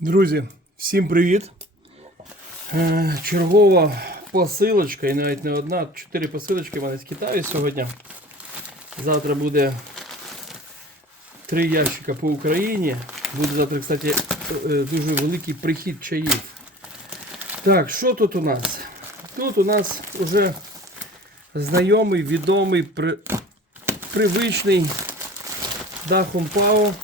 Друзі, всім привіт! Е, Чергова посилочка, і навіть не одна, чотири посилочки в мене з Китаю сьогодні. Завтра буде три ящика по Україні. Буде завтра, кстати, е, дуже великий прихід чаїв. Так, що тут у нас? Тут у нас вже знайомий, відомий, при... привичний дахом ПАО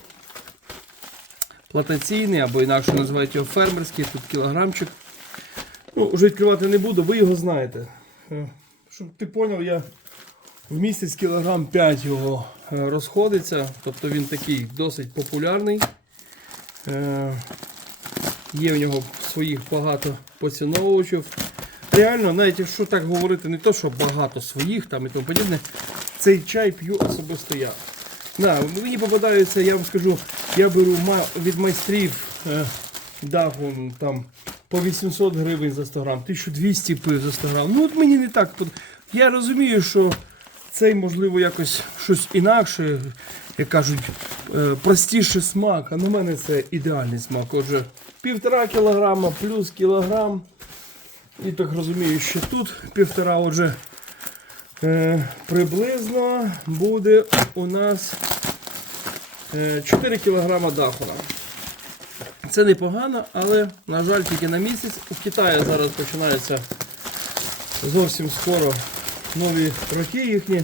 плантаційний, або інакше називають його фермерський, тут кілограмчик. Ну, вже відкривати не буду, ви його знаєте. Е, Щоб ти зрозумів, я в місяць кілограм 5 його е, розходиться, тобто він такий досить популярний. Е, Є в нього своїх багато поціновувачів. Реально, навіть якщо так говорити, не то, що багато своїх там і тому подібне, цей чай п'ю особисто я. Да, мені попадаються, я вам скажу, я беру від майстрів е, там по 800 гривень за 100 грам, 1200 пив за 100 грам. Ну от мені не так. Я розумію, що цей можливо якось щось інакше, як кажуть, е, простіший смак, а на мене це ідеальний смак. Отже, півтора кілограма плюс кілограм. І так розумію, що тут півтора, отже, Е, приблизно буде у нас 4 кг дахуна. Це непогано, але, на жаль, тільки на місяць. У Китаї зараз починаються зовсім скоро нові роки їхні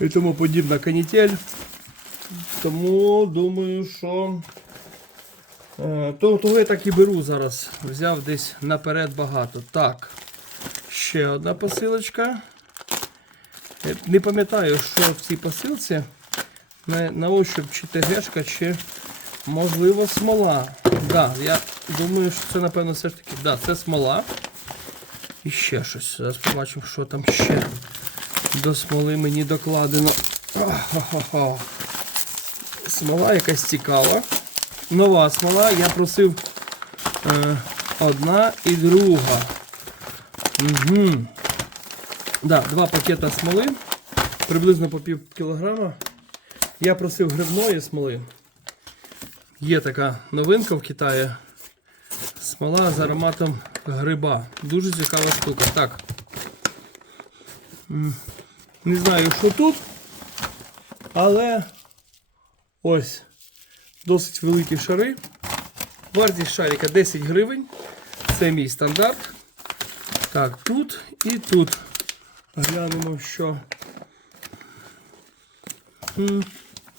і тому подібна канітель. Тому думаю, що е, того, того я так і беру зараз. Взяв десь наперед багато. Так, ще одна посилочка. Не пам'ятаю, що в цій посилці на, на ощуп чи ТГшка, чи можливо смола. Да, я думаю, що це напевно все ж таки. Да, це смола. І ще щось. Зараз побачимо, що там ще до смоли мені докладено. Смола якась цікава. Нова смола. Я просив е, одна і друга. Угу. Да, два пакета смоли, приблизно по пів кілограма. Я просив грибної смоли. Є така новинка в Китаї. Смола з ароматом гриба. Дуже цікава штука. Так. Не знаю, що тут, але ось досить великі шари. Вартість шарика 10 гривень. Це мій стандарт. Так, тут і тут. Глянемо, що.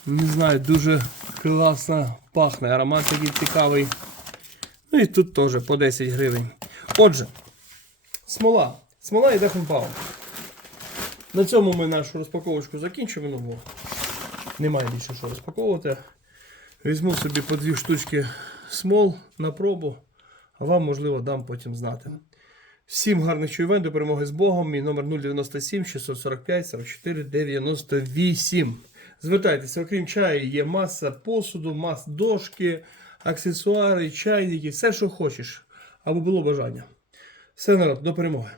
Не знаю, дуже класно пахне. Аромат такий цікавий. Ну і тут теж по 10 гривень. Отже, смола. Смола і дехенпау. На цьому ми нашу розпаковочку закінчимо. Бо немає більше що розпаковувати. Візьму собі по дві штучки смол на пробу, а вам, можливо, дам потім знати. Всім гарних чуйвень, до перемоги з Богом. Мій номер 097 645 44 98. Звертайтеся, окрім чаю, є маса посуду, мас дошки, аксесуари, чайники, все, що хочеш, або було бажання. Все народ, до перемоги.